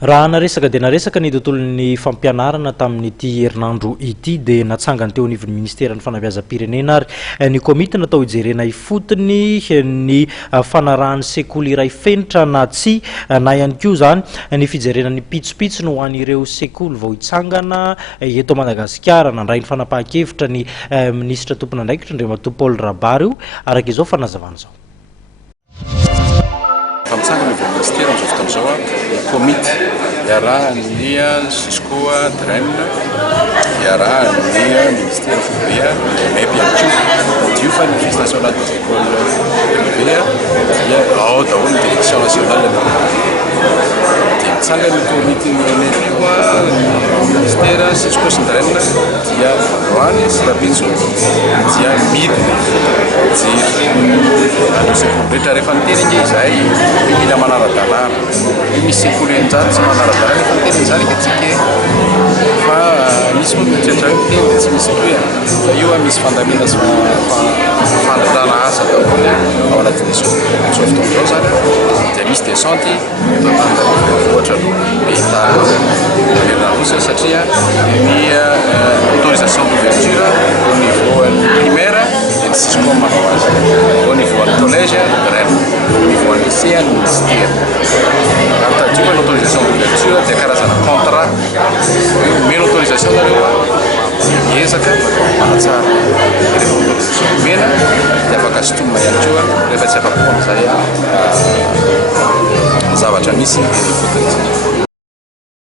Raha naresaka dia naresaka ny tontolon'ny fampianarana tamin'ity herinandro ity dia natsangany teo anivon'ny ministeran'ny fanabeazam-pirenena ary ny komity natao hijerena ifotony ny fanarahan'ny sekoly iray fenitra na tsy na ihany koa zany ny fijerenan'ny pitsopitso no ho an'ireo sekoly vao hitsangana eto Madagasikara. Nandray ny fanapahan-kevitra ny ministra tompona andraikitra Andriamatoa Paul Rabary io araka izao fanazavana zao. Famitsangana ny ministera amin'izao fotoana izao komity iarahan'ny Ciscoa Drenna iarahan'ny ministera forbea MEP ihany koa dio fa ny office national des écoles privées dia ao daholo ny direction nationale dia mitsangana ny komity MEP-ioa ministera Ciscoa sy Drenna dia Roany sy Rabinso dia midina jiry ano sekoly rehetra rehefa niteny izay mila manara-dalàna misy sekoly enjany tsy manara-dalàna nefa niteny izany katsika fa misy mitratra hoe miteny dia tsy misy toia fa io misy fandamina sy fandradana asa daholo ao anatin'izao fotoana izao zany dia misy descente ohatra herinarosy satria ny autorisation d'ouverture au niveau primaire dia ny Cisco manao azy au niveau an'ny collège au niveau an'ny lycée ny ministère arotadiova ny autorisation d'ouverture dia karazana contrat omena autorisation nareo miezaka manatsara rehefa autorisation omena dia afaka sotomina ihany koa rehefa tsy afapo amin'izay zavatra misy dia ny fotony